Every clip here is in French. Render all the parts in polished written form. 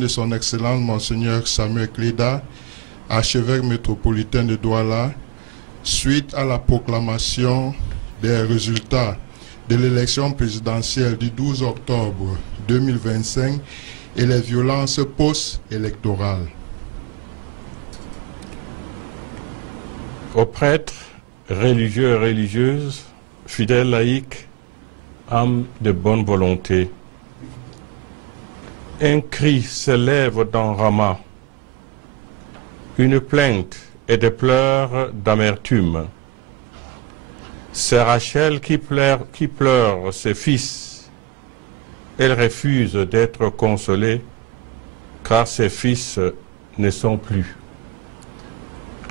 de son Excellence Monseigneur Samuel Cléda, archevêque métropolitain de Douala, suite à la proclamation des résultats de l'élection présidentielle du 12 octobre 2025 et les violences post-électorales. Aux prêtres, religieux et religieuses, fidèles laïcs, âmes de bonne volonté, un cri s'élève dans Rama, une plainte et des pleurs d'amertume. C'est Rachel qui pleure ses fils. Elle refuse d'être consolée car ses fils ne sont plus.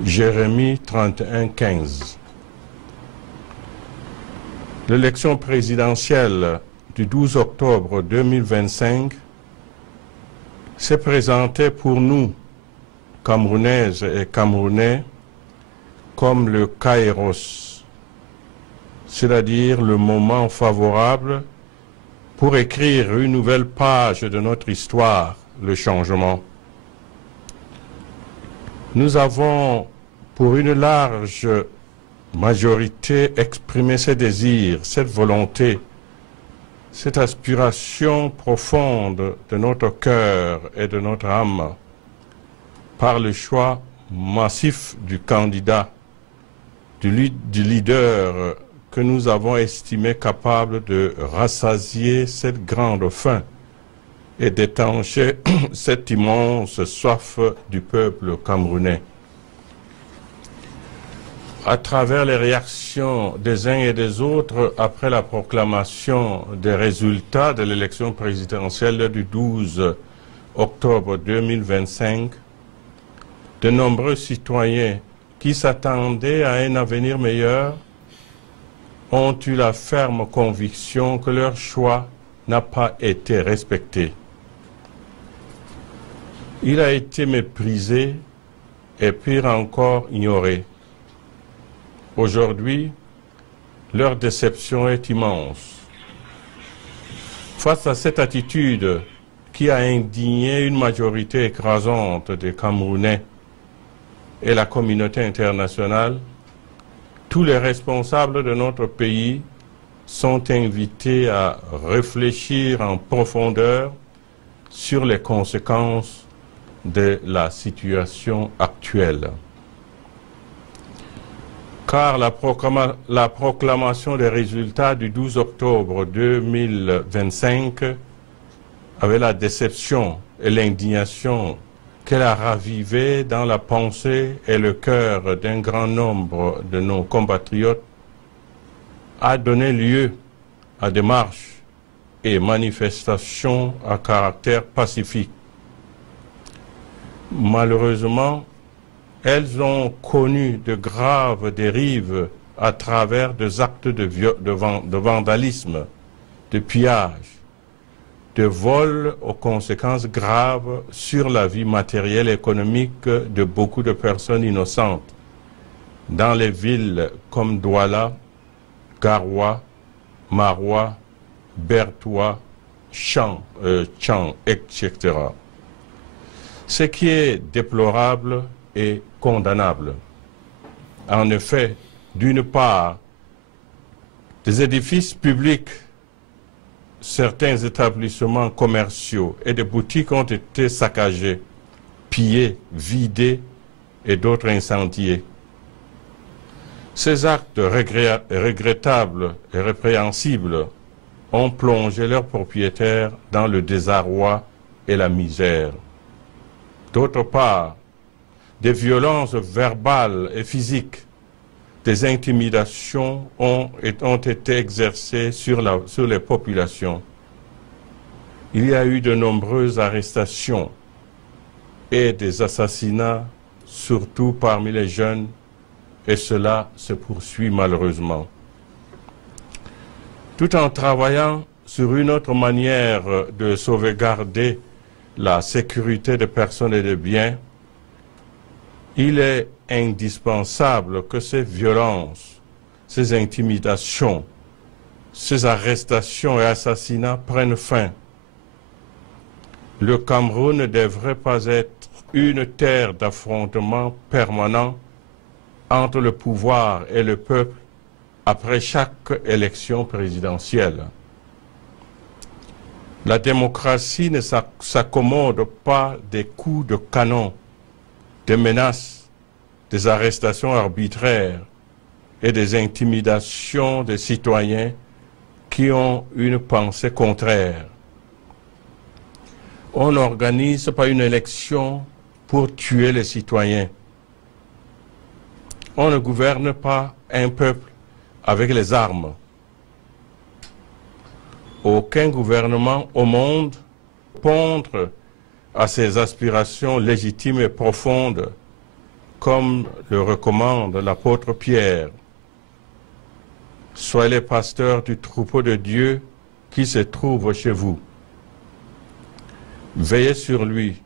Jérémie 31, 15. L'élection présidentielle du 12 octobre 2025 s'est présentée pour nous, Camerounaises et Camerounais, comme le kairos, c'est-à-dire le moment favorable pour écrire une nouvelle page de notre histoire, le changement. Nous avons, pour une large majorité, exprimé ce désir, cette volonté, cette aspiration profonde de notre cœur et de notre âme par le choix massif du candidat, du leader que nous avons estimé capable de rassasier cette grande faim et d'étancher cette immense soif du peuple camerounais. À travers les réactions des uns et des autres après la proclamation des résultats de l'élection présidentielle du 12 octobre 2025, de nombreux citoyens qui s'attendaient à un avenir meilleur ont eu la ferme conviction que leur choix n'a pas été respecté. Il a été méprisé et pire encore ignoré. Aujourd'hui, leur déception est immense. Face à cette attitude qui a indigné une majorité écrasante des Camerounais et la communauté internationale, tous les responsables de notre pays sont invités à réfléchir en profondeur sur les conséquences de la situation actuelle. Car la proclamation des résultats du 12 octobre 2025 avait la déception et l'indignation qu'elle a ravivé dans la pensée et le cœur d'un grand nombre de nos compatriotes, a donné lieu à des marches et manifestations à caractère pacifique. Malheureusement, elles ont connu de graves dérives à travers des actes de vandalisme, de pillage, de vol aux conséquences graves sur la vie matérielle et économique de beaucoup de personnes innocentes dans les villes comme Douala, Garoua, Maroua, Bertoua, Chang, etc. Ce qui est déplorable et condamnable. En effet, d'une part, des édifices publics, certains établissements commerciaux et des boutiques ont été saccagés, pillés, vidés et d'autres incendiés. Ces actes regrettables et répréhensibles ont plongé leurs propriétaires dans le désarroi et la misère. D'autre part, des violences verbales et physiques, des intimidations ont été exercées sur les populations. Il y a eu de nombreuses arrestations et des assassinats, surtout parmi les jeunes, et cela se poursuit malheureusement. Tout en travaillant sur une autre manière de sauvegarder la sécurité des personnes et des biens, il est indispensable que ces violences, ces intimidations, ces arrestations et assassinats prennent fin. Le Cameroun ne devrait pas être une terre d'affrontement permanent entre le pouvoir et le peuple après chaque élection présidentielle. La démocratie ne s'accommode pas des coups de canon, des menaces, des arrestations arbitraires et des intimidations des citoyens qui ont une pensée contraire. On n'organise pas une élection pour tuer les citoyens. On ne gouverne pas un peuple avec les armes. Aucun gouvernement au monde ne peut répondre à ses aspirations légitimes et profondes, comme le recommande l'apôtre Pierre. Soyez les pasteurs du troupeau de Dieu qui se trouve chez vous. Veillez sur lui,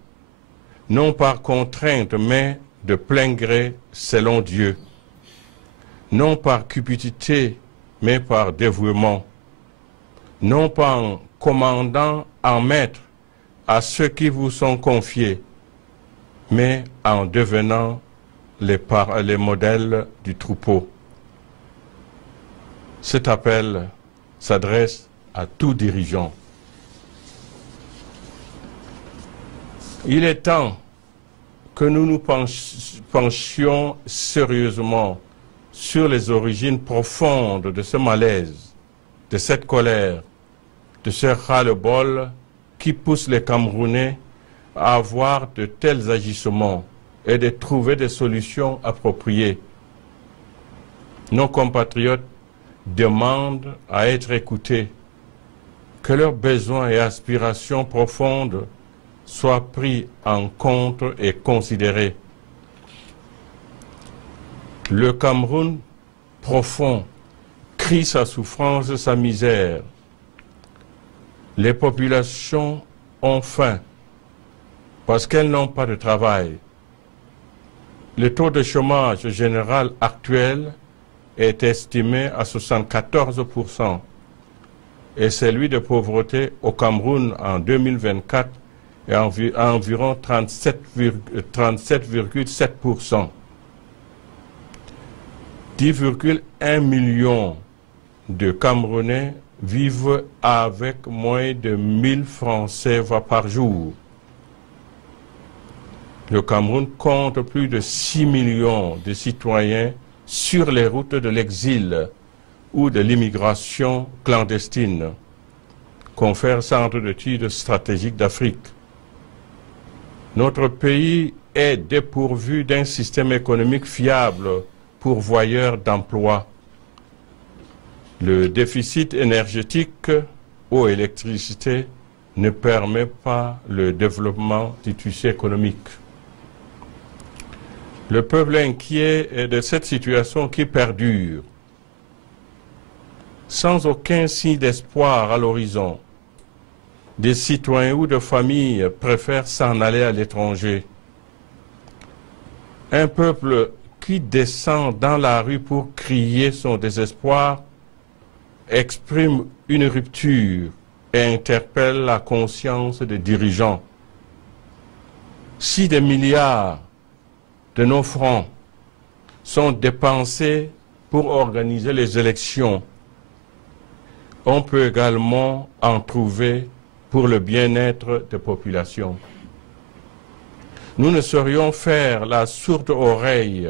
non par contrainte, mais de plein gré selon Dieu, non par cupidité, mais par dévouement, non pas en commandant en maître à ceux qui vous sont confiés, mais en devenant les modèles du troupeau. Cet appel s'adresse à tout dirigeant. Il est temps que nous nous penchions sérieusement sur les origines profondes de ce malaise, de cette colère, de ce ras-le-bol qui pousse les Camerounais à avoir de tels agissements et de trouver des solutions appropriées. Nos compatriotes demandent à être écoutés, que leurs besoins et aspirations profondes soient pris en compte et considérés. Le Cameroun profond crie sa souffrance, sa misère. Les populations ont faim parce qu'elles n'ont pas de travail. Le taux de chômage général actuel est estimé à 74% et celui de pauvreté au Cameroun en 2024 est à environ 37,7%. 10,1 millions de Camerounais vivent avec moins de 1000 francs CFA par jour. Le Cameroun compte plus de 6 millions de citoyens sur les routes de l'exil ou de l'immigration clandestine, confère Centre d'études stratégiques d'Afrique. Notre pays est dépourvu d'un système économique fiable pourvoyeur d'emplois. Le déficit énergétique ou électricité ne permet pas le développement du tissu économique. Le peuple inquiet est de cette situation qui perdure, sans aucun signe d'espoir à l'horizon. Des citoyens ou de familles préfèrent s'en aller à l'étranger. Un peuple qui descend dans la rue pour crier son désespoir exprime une rupture et interpelle la conscience des dirigeants. Si des milliards de nos francs sont dépensés pour organiser les élections, on peut également en trouver pour le bien-être des populations. Nous ne saurions faire la sourde oreille,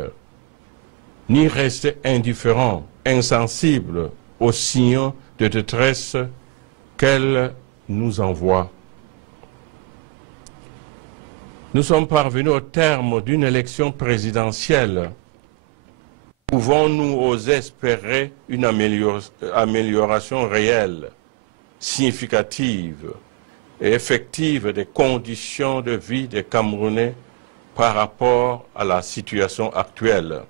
ni rester indifférents, insensibles aux signaux de détresse qu'elle nous envoie. Nous sommes parvenus au terme d'une élection présidentielle. Pouvons-nous oser espérer une amélioration réelle, significative et effective des conditions de vie des Camerounais par rapport à la situation actuelle?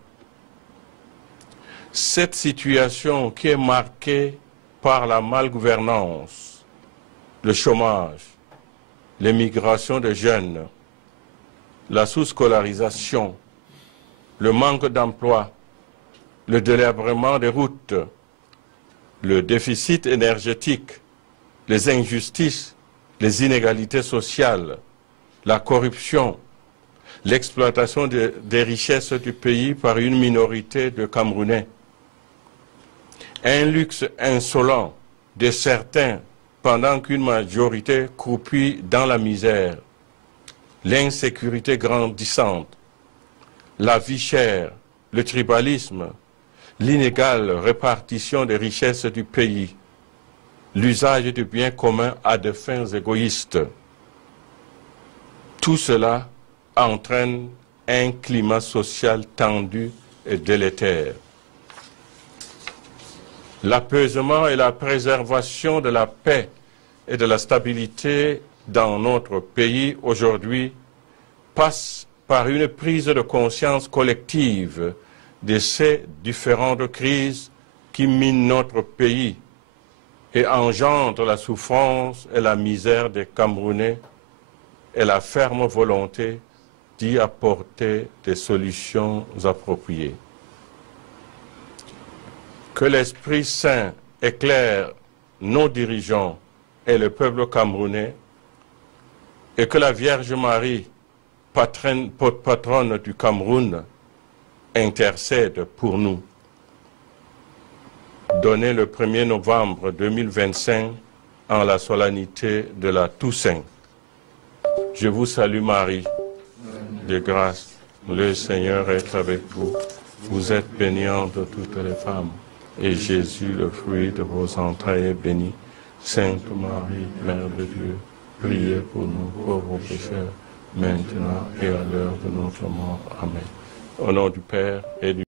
Cette situation qui est marquée par la malgouvernance, le chômage, l'émigration des jeunes, la sous-scolarisation, le manque d'emploi, le délabrement des routes, le déficit énergétique, les injustices les inégalités sociales, la corruption, l'exploitation des richesses du pays par une minorité de Camerounais, un luxe insolent de certains pendant qu'une majorité croupit dans la misère, l'insécurité grandissante, la vie chère, le tribalisme, l'inégale répartition des richesses du pays, l'usage du bien commun à des fins égoïstes. Tout cela entraîne un climat social tendu et délétère. L'apaisement et la préservation de la paix et de la stabilité dans notre pays aujourd'hui passent par une prise de conscience collective de ces différentes crises qui minent notre pays et engendrent la souffrance et la misère des Camerounais et la ferme volonté d'y apporter des solutions appropriées. Que l'Esprit Saint éclaire nos dirigeants et le peuple camerounais et que la Vierge Marie, patronne du Cameroun, intercède pour nous. Donné le 1er novembre 2025 en la solennité de la Toussaint. Je vous salue Marie, de grâce, le Seigneur est avec vous. Vous êtes bénie entre toutes les femmes, et Jésus, le fruit de vos entrailles, est béni. Sainte Marie, Mère de Dieu, priez pour nous pauvres pécheurs, maintenant et à l'heure de notre mort. Amen. Au nom du Père et du